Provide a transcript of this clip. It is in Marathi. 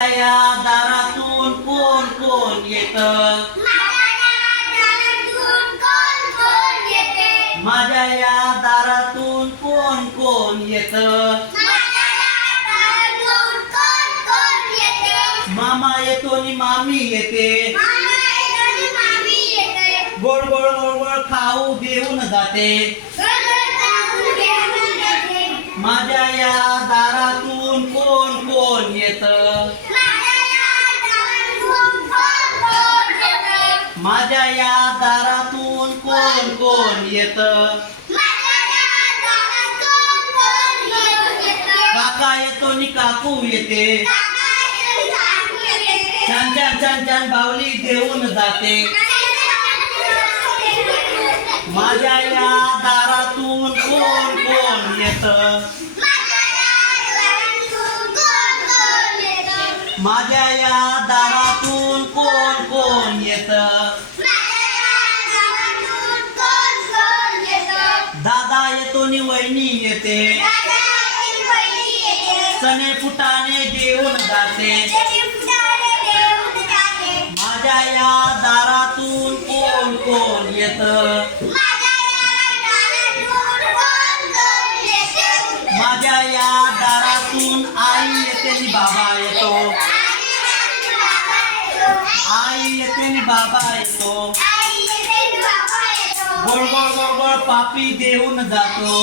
दारातून कोण कोण येत? माझ्या या दारातून कोण कोण येत? मामा येतो आणि मामी येते. गोड गोड गोड गोड खाऊ देऊन जाते. माझ्या या दारातून कोण कोण येत? माझ्या या दारातून कोण कोण येत? काका येतो नि काकू येते. छान छान छान छान बावली देऊन जाते. माझ्या या दारातून कोण कोण येत? माझ्या या दारातून कोण कोण येत? दादा येतो आणि वहिनी येते. चणे फुटाणे देऊन जाते. माझ्या या दारातून कोण कोण येत? माझ्या या दारातून आई येते आणि बाबा येतो. आई येते आणि बाबा येतो. गोड गोड गोड गोड पापी देऊन जातो.